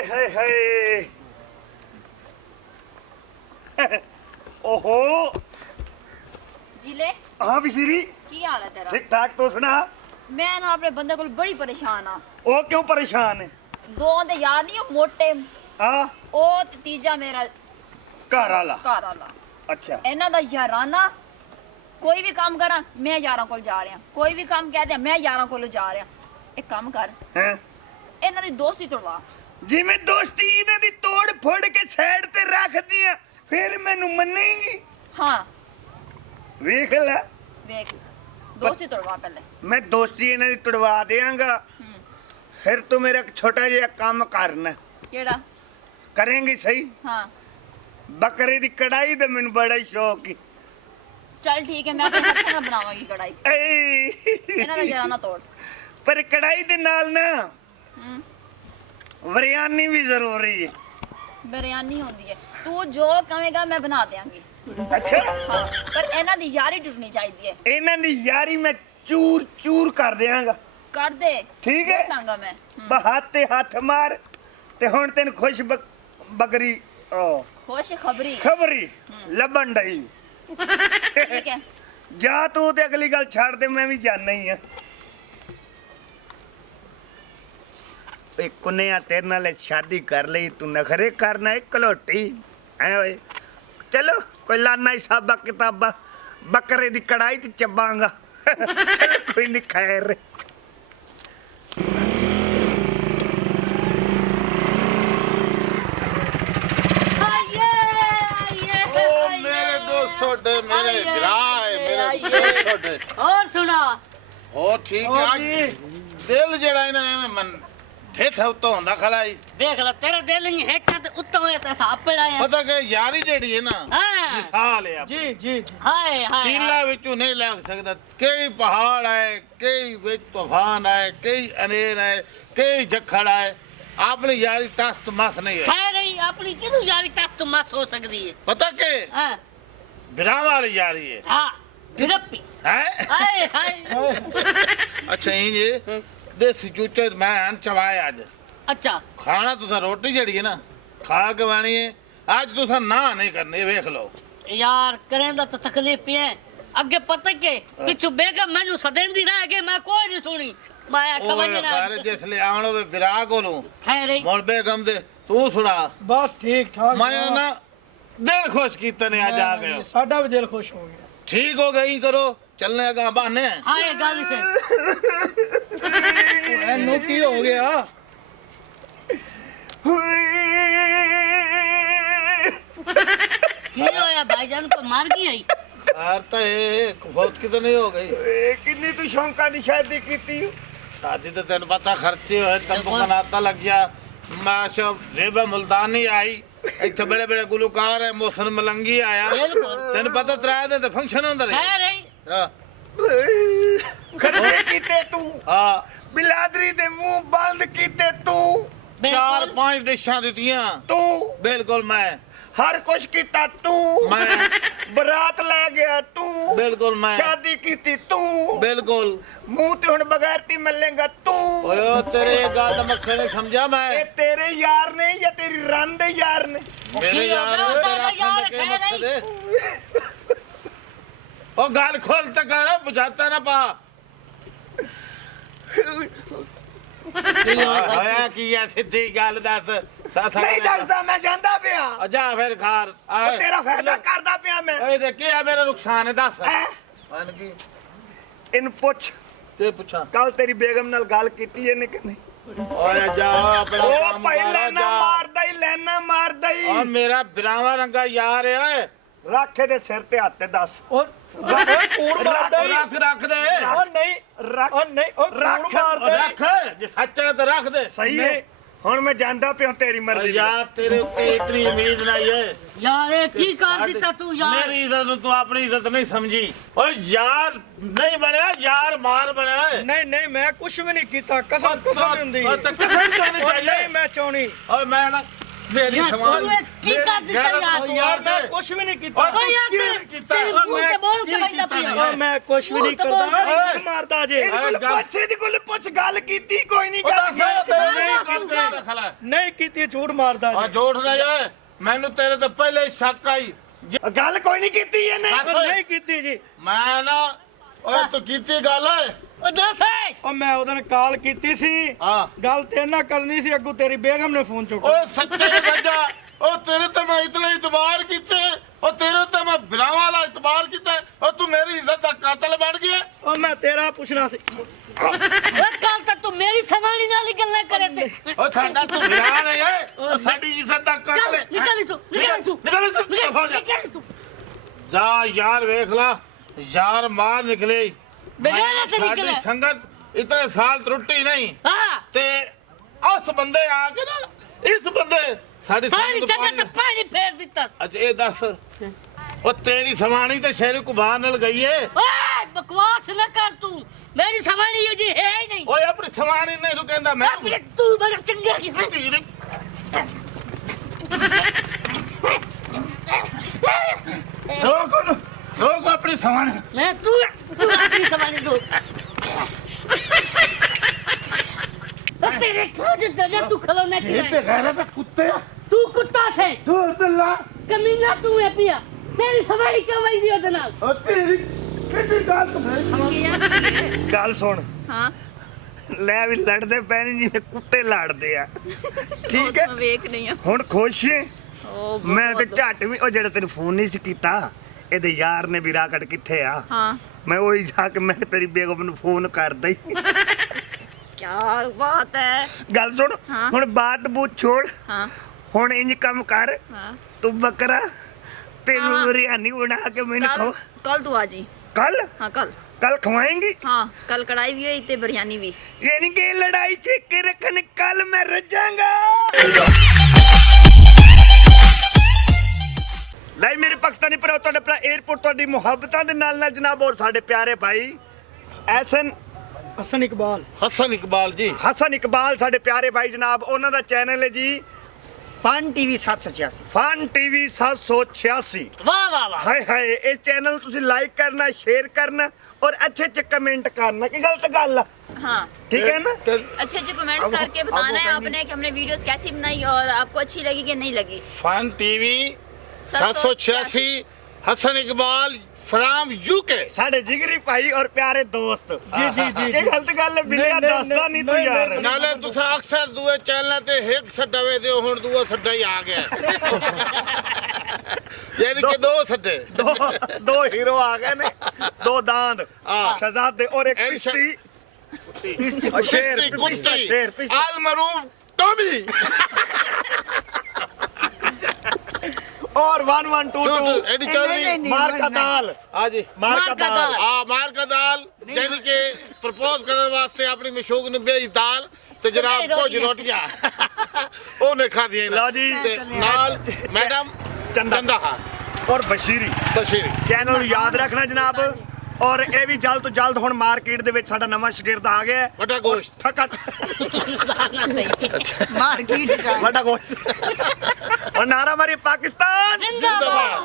हाय हाय हाय ओहो जिले हाँ बिशरी की हाल है तेरा? ठीक ठाक तो सुना मैं ना अपने बंदे को बड़ी परेशान हाँ। ओ क्यों परेशान है दो दे यार नहीं हो मोटे हाँ ओ ते तीजा मेरा घर आला घर वाला अच्छा इन्हां दा याराना कोई भी काम करा मैं यारां कोल जा रहा कोई भी काम कह दे मैं यारां कोल जा रहा एक काम कर हैं इन्हां दी दोस्ती तोड़वा जिमें दोस्ती इन्हां दी तोड़ फोड़ के साइड ते रख दिया फिर मैनू मन्नेगी हाँ वेख ले देख दोस्ती तोड़वा पहले मैं दोस्ती इन्हां दी तोड़वा देंगा फिर तू मेरा एक छोटा जिहा काम करना केड़ा करेंगे सही हाँ बकरे दी कढ़ाई दा मैनू बड़ा शौक है चल ठीक है मैं अपने हाथ से बनावांगी कढ़ाई इन्हां दा याराना तोड़ पर कढ़ाई दे नाल ना हम्म बिरयानी भी जरूरी है बिरयानी होती है तू जो कहेगा मैं बना देंगी अच्छा हाँ पर इन्हां दी यारी टूटनी चाहिए इन्हां दी यारी मैं चूर चूर कर देंगा कर दे ठीक है लांगा मैं हाथ ते हाथ मार ते हुण तेन खुश बकरी ओ खुश खबरी खबरी लबन डई ठीक है जा तू ते अगली गल छाड़ दे मैं भी जाना ही है एक कुन्या तेरे नाल शादी कर ली तू नखरे करना है कलोटी है ओए चलो कोई लाना हिसाबा किताबा बकरे दी कढ़ाई ते चबांगा कोई नहीं खैर मेरे दोस्त छोटे मेरे गिराए मेरे दोस्त छोटे और सुना हो ठीक है आज दिल जड़ा है ना मन ठेठ तो होंदा खड़ा ही देख ला तेरे दिल नहीं हेठा ते उत्तो होया ते साहब पे आया पता के यारी जेड़ी है ना हाँ। मिसाल है जी जी हाय हाय टीला विचों नहीं लग सकदा कई पहाड़ है कई विच तूफान है कई अनेर है कई जखड़ है आपने यारी तस्त मस नहीं है खैर ही अपनी किदू यारी तस्त मस हो सकदी है पता के हां बिरा वाली यारी है हां गिरप्पी हैं हाय हाय अच्छा ये देसी चूचे मैं चवाए आज अच्छा खाना तुसा रोटी जड़ी है ना खा के वानी है आज तुसा ना नहीं करनी वेख लो यार करेंदा तो तकलीफ पे है अगे पता के पिछु बेगम मैनू सदेंदी रह गए मैं कोई नहीं सुनी मैं आखा वजना सारे जिसले आवणो वे बिरा कोलो खैर ही मोल बेगम दे तू सुना बस ठीक ठाक मैं ना दिल खुश कीते ने आज आ गए साडा भी दिल खुश हो गया ठीक हो गई करो चलने का बहाने हां ये गल से एनो की हो गया की होया भाईजान को मार गई आई यार तो ये बहुत कितनी हो गई किन्नी तू शौका दी शादी कीती शादी तो तेन पता खर्चे होए तंबू बनाता लग गया माशा रेबा मुल्तानी आई इतने बड़े बड़े गुलकार है मोहसन मलंगी आया बिल्कुल तेन पता तराए दे ते फंक्शन होंदा रहे खैर ही हां खर्चे कीते तू हां बिलादरी दे मुंह बंद कीते तू चार पांच डिशां दितियां तू बिल्कुल मैं हर कुछ कीता तू मैं बरात ले गया तू बिल्कुल मैं शादी कीती तू बिल्कुल मुंह ते हुन बगैरती मलेगा तू ओए ओ तेरे गाल दा मकसद नहीं समझा ये मैं तेरे यार ने या तेरी रन दे यार ने मेरे यार हो गया? तेरा यार, यार के खैर मकसद है ओ गाल खोल तक कर बुझाता ना पा आया की या सीधी गाल दस सासा नहीं दसदा मैं जानदा पिया जा फिर खार ਉਹ ਤੇਰਾ ਫਾਇਦਾ ਕਰਦਾ ਪਿਆ ਮੈਂ ਓਏ ਦੇ ਕੀ ਆ ਮੇਰਾ ਨੁਕਸਾਨ ਹੈ ਦੱਸ ਹੈਂ? ਮਨ ਕੀ ਇਹਨੂੰ ਪੁੱਛ ਤੇ ਪੁੱਛਾਂ ਕੱਲ ਤੇਰੀ ਬੇਗਮ ਨਾਲ ਗੱਲ ਕੀਤੀ ਇਹਨੇ ਕਿ ਨਹੀਂ ਓਏ ਜਾ ਆਪਣਾ ਉਹ ਕੰਮ ਭਾਈ ਕਰ ਲੈਣਾ ਜਾ ਮਾਰਦਾ ਹੀ ਲੈਣਾ ਮਾਰਦਾ ਹੀ ਓ ਮੇਰਾ ਬਿਰਾਵਾ ਰੰਗਾ ਯਾਰ ਹੈ ਓਏ ਰੱਖ ਇਹਦੇ ਸਿਰ ਤੇ ਹੱਥ ਤੇ ਦੱਸ और कूड़ मारदा ही ਰੱਖ ਦੇ ओ नहीं ਰੱਖ ओ नहीं ओ रख, कूड़ मारदा ही ਰੱਖ ਜੇ ਸੱਚ ਹੈ ਤਾਂ ਰੱਖ ਦੇ ਸਹੀ ਹੈ ਹੁਣ ਮੈਂ ਜਾਂਦਾ ਪਿਆ ਤੇਰੀ ਮਰਜ਼ੀ ਯਾਰ ਤੇਰੇ ਉੱਤੇ ਇਤਨੀ ਉਮੀਦ ਨਹੀਂ ਹੈ यार ये की कर दिता तू यार ਮੇਰੀ ਇੱਜ਼ਤ ਨੂੰ ਤੂੰ ਆਪਣੀ ਇੱਜ਼ਤ ਨਹੀਂ ਸਮਝੀ ਓਏ ਯਾਰ ਨਹੀਂ ਬਣਿਆ ਯਾਰ ਮਾਰ ਬਣਿਆ ਓਏ नहीं नहीं मैं कुछ भी नहीं कीता कसम कसम हुंदी ਓ ਤਾਂ कसम ਚਾਹਨੀ ओ चाहिए नहीं मैं चाहनी ਓਏ ਮੈਂ ਨਾ ਮੇਰੀ ਸਮਾਨ ਤੂੰ ਇਹ ਕੀ ਕਰ ਦਿੱਤਾ ਯਾਰ? ਤੂੰ ਯਾਰ ਮੈਂ ਤੇ- ਕੁਛ ਵੀ ਨਹੀਂ ਓਏ ਕੀਤਾ ਤੂੰ ਓਏ ਯਾਰ ਕੀ ਤੇਰੇ ਕੀਤਾ? ਮੂੰਹ ਤੇ ਬੋਲ ਕੇ ਕੀ ਬੈਠਾ ਕੀਤਾ ਪਿਆ। ਮੈਂ? ਓਏ ਮੈਂ ਕੁਛ ਵੀ ਨਹੀਂ ਤੂੰ ਤਾਂ ਕਰਦਾ ਓਏ। ਝੂਠ ਮਾਰਦਾ ਜੇ ਇਹਦੇ ਕੋਲ ਗੱਲ- ਪੁੱਛ ਇਹਦੇ ਕੋਲ ਪੁੱਛ ਗੱਲ ਕੀਤੀ ਕੋਈ ਨਹੀਂ ਉਹ ਗੱਲ ਦੱਸ ਤੇਰੇ ਨਹੀਂ ਨਾਲ ਕੰਮ ਕੀਤਾ। ਤੇ ਦਖਲ ਹੈ ਨਹੀਂ ਕੀਤੀ ਝੂਠ ਮਾਰਦਾ ਆ ਜੇ ਝੂਠ ਨਾ ਜਾਏ ਮੈਨੂੰ ਤੇਰੇ ਤੇ ਪਹਿਲੇ ਹੀ ਸ਼ੱਕ ਆਈ ਗੱਲ ਕੋਈ ਨਹੀਂ ਕੀਤੀ ਇਹਨੇ ਬਸ। ਉਹ ਨਹੀਂ ਕੀਤੀ ਜੀ ਮੈਂ ਨਾ ਓਏ ਤੂੰ ਕੀਤੀ ਗੱਲ ਓਏ ਉਹ ਦੱਸ ਏ ਉਹ ਮੈਂ ਉਹਦੇ ਨਾਲ ਕਾਲ ਕੀਤੀ ਸੀ ਹਾਂ ਗੱਲ ਤੇਰੇ ਨਾਲ ਕਰਨੀ ਸੀ ਅੱਗੋਂ ਤੇਰੀ ਬੇਗਮ ਨੇ ਫੋਨ ਚੁੱਕਿਆ ਓਏ ਸੱਚੇ ਗੱਜਾ ਉਹ ਤੇਰੇ ਤੇ ਮੈਂ ਇਤਨਾ ਇਤਬਾਰ ਕੀਤੇ ਉਹ ਤੇਰੇ ਤੇ ਮੈਂ ਬਿਲਾਵਾਂ ਵਾਲਾ ਇਤਬਾਰ ਕੀਤਾ ਉਹ ਤੂੰ ਮੇਰੀ ਇੱਜ਼ਤ ਦਾ ਕਾਤਲ ਬਣ ਗਿਆ ਉਹ ਮੈਂ ਤੇਰਾ ਪੁੱਛਣਾ ਸੀ ਓਏ ਕੱਲ ਤਾਂ ਤੂੰ ਮੇਰੀ ਸਵਾਲੀ ਨਾਲ ਹੀ ਗੱਲਾਂ ਕਰੇ ਤੇ ਉਹ ਸਾਡਾ ਤੂੰ ਬਿਲਾ ਨਹੀਂ ਏ ਉਹ ਸਾਡੀ ਇੱਜ਼ਤ ਦਾ ਕਾਤਲ ਚੱਲ ਹੈ ਨਿਕਲ ਤੂੰ ਨਿਕਲ ਤੂੰ ਨਿਕਲ ਇੱਥੋਂ, ਦਫ਼ਾ ਹੋ ਜਾ। ਨਿਕਲ ਤੂੰ ਜਾ ਯਾਰ ਵੇਖ ਲਾ ਯਾਰ ਮਾਰ ਨਿਕਲੇ ਬਗੈਰ ਤੇ ਸਾਡੀ ਨਿਕਲੇ ਸੰਗਤ ਇਤਨੇ ਸਾਲ ਤਰੁੱਟੀ ਨਹੀਂ ਹਾਂ ਤੇ ਉਸ ਬੰਦੇ ਆ ਕੇ ਨਾ ਇਸ ਬੰਦੇ ਸਾਡੀ ਸਾਰੀ ਸੰਗਤ ਜਗਤ ਤੇ ਪਾਣੀ ਫੇਰ ਦਿੱਤਾ ਅੱਛਾ ਇਹ ਦੱਸ ਉਹ ਤੇਰੀ ਸਮਾਣੀ ਤੇ ਸ਼ੇਰ ਕੁਬਾਨ ਨਾਲ ਗਈ ਏ ਓਏ ਬਕਵਾਸ ਨਾ ਕਰ ਤੂੰ ਮੇਰੀ ਸਵਾਲੀ ਉਹ ਜੀ ਹੈ ਹੀ ਨਹੀਂ ਓਏ ਆਪਣੀ ਸਮਾਣੀ ਨਹੀਂ ਨੂੰ ਕਹਿੰਦਾ ਮੈਂ ਆਪਣੇ ਤੂੰ ਬੜਾ ਚੰਗਾ ਕੀ ਹੈ ਤੇਰੀ ਲੋਕ ਆਪਣੀ ਸਮਾਣੀ ਮੈਂ ਤੂੰ ਆਪਣੀ ਸਵਾਲੀ ਦੋ ਉਹ ਤੇਰੇ ਖੋਜ ਤੇ ਤੂੰ ਖਲੋਣਾ ਇਹ ਕਿਵੇਂ ਤੇ ਗੈਰਤ ਕੁੱਤੇ ਆ ਤੂੰ ਕੁੱਤਾ ਸੇ ਦੂਰ ਦੱਲਾ ਕਮੀਨਾ ਤੂੰ ਹੈ ਪਿਆ ਤੇਰੀ ਸਵਾਰੀ ਕਿਉਂ ਵਈਦੀ ਉਹਦੇ ਨਾਲ ਉਹ ਤੇਰੀ ਕਿੱਡੀ ਗੱਲ ਤੂੰ ਗੱਲ ਸੁਣ ਹਾਂ ਲੈ ਵੀ ਲੜਦੇ ਪੈ ਨਹੀਂ ਜਿਵੇਂ ਕੁੱਤੇ ਲੜਦੇ ਆ ਠੀਕ ਹੈ ਮੈਂ ਵੇਖ ਨਹੀਂ ਆ ਹੁਣ ਖੁਸ਼ ਏ ਉਹ ਮੈਂ ਤੇ ਝੱਟ ਵੀ ਉਹ ਜਿਹੜਾ ਤੈਨੂੰ ਫੋਨ ਨਹੀਂ ਸੀ ਕੀਤਾ ਇਹਦੇ ਯਾਰ ਨੇ ਵੀ ਰਾਕਟ ਕਿੱਥੇ ਆ ਹਾਂ ਮੈਂ ਉਹੀ ਜਾ ਕੇ ਮੈਂ ਤੇਰੀ ਬੇਗਮ ਨੂੰ ਫੋਨ ਕਰਦਾ ਹੀ ਕੀ ਬਾਤ ਹੈ ਗੱਲ ਸੁਣ ਹਾਂ। ਹੁਣ ਬਾਤ ਬੂਤ ਛੋੜ ਹਾਂ ਹੁਣ ਇੰਜ ਕੰਮ ਕਰ ਹਾਂ ਤੂੰ ਬੱਕਰਾ ਤੈਨੂੰ ਹਾਂ। ਬਿਰਿਆਨੀ ਬਣਾ ਕੇ ਮੈਨੂੰ कल ਖਵਾ कल तू आ जी ਕੱਲ हाँ कल ਕੱਲ ਖਵਾਏਂਗੀ हाँ कल कढ़ाई भी हुई ते बिरयानी भी यानी कि लड़ाई छेक के रखन कल मैं रजांगा ਲੈ ਮੇਰੇ ਪਾਕਿਸਤਾਨੀ ਭਰਾ ਤੁਹਾਡੇ ਭਰਾ 에어ਪੋਰਟ ਤੁਹਾਡੀ ਮੁਹੱਬਤਾਂ ਦੇ ਨਾਲ ਨਾਲ ਜਨਾਬ ਔਰ ਸਾਡੇ ਪਿਆਰੇ ਭਾਈ ਐਸਨ ਹਸਨ ਇਕਬਾਲ ਹਸਨ ਇਕਬਾਲ ਜੀ ਹਸਨ ਇਕਬਾਲ ਸਾਡੇ ਪਿਆਰੇ ਭਾਈ ਜਨਾਬ ਉਹਨਾਂ ਦਾ ਚੈਨਲ ਹੈ ਜੀ ਫਨ ਟੀਵੀ 786 ਫਨ ਟੀਵੀ 786 ਵਾਹ ਵਾਹ ਵਾਹ ਹਾਏ ਹਾਏ ਇਹ ਚੈਨਲ ਤੁਸੀਂ ਲਾਈਕ ਕਰਨਾ ਸ਼ੇਅਰ ਕਰਨਾ ਔਰ ਅੱਛੇ ਅੱਛੇ ਕਮੈਂਟ करना की गलत गल हाँ ठीक है ना अच्छे अच्छे कमेंट्स करके बताना है आपने कि हमने वीडियोस कैसी बनाई और आपको अच्छी लगी कि नहीं लगी fun TV 786 Hasan Iqbal from UK साढ़े जिगरी भाई और प्यारे दोस्त जी जी जी की गलत गल बिलिया नहीं, दसदा नहीं तू नहीं, यार नहीं, ਨਾਲੇ ਤੁਸੀਂ ਅਕਸਰ ਦੂਏ ਚੈਨਲਾਂ ਤੇ ਇੱਕ ਸੱਡਾ ਵੇਦੇ ਹੋ ਹੁਣ ਦੂਆ ਸੱਡਾ ਹੀ ਆ ਗਿਆ ਯਾਨੀ ਕਿ ਦੋ ਸੱਡੇ दो हीरो आ गए ने दो दांत हाँ। शहजादे और एक एक पिश्ती और शेर कुश्ती कुश्ती शेर पिश्ती आल मरूफ टॉमी और 1122 एडी चौधरी मार का दाल हाँ जी मार का दाल ਆ ਮਾਰ ਕਾ ਦਾਲ ਯਾਨੀ ਕਿ ਪ੍ਰਪੋਜ਼ ਕਰਨ ਵਾਸਤੇ ਆਪਣੀ ਮਸ਼ੂਕ ਨੂੰ ਭੇਜ ਦਾਲ ਤੇ ਜਨਾਬ ਕੁਝ ਰੋਟੀਆਂ ਉਹਨੇ ਖਾਧੀਆਂ ਲਓ ਜੀ। ਤੇ ਨਾਲ ਮੈਡਮ ਚੰਦਾ ਖਾਨ और बशीरी ਤਸ਼ੀਰੀ ਚੈਨਲ ਯਾਦ ਰੱਖਣਾ ਜਨਾਬ ਔਰ ਇਹ ਵੀ ਜਲਦ ਤੋਂ ਜਲਦ ਹੁਣ ਮਾਰਕੀਟ ਦੇ ਵਿੱਚ ਸਾਡਾ ਨਵਾਂ ਸ਼ਗਿਰਦ ਆ ਗਿਆ ਹੈ ਵੱਡਾ ਗੋਸ਼ਤ ਠਕਾ ਮਾਰਕੀਟ ਦਾ ਵੱਡਾ ਗੋਸ਼ਤ और नारा मारी पाकिस्तान जिंदाबाद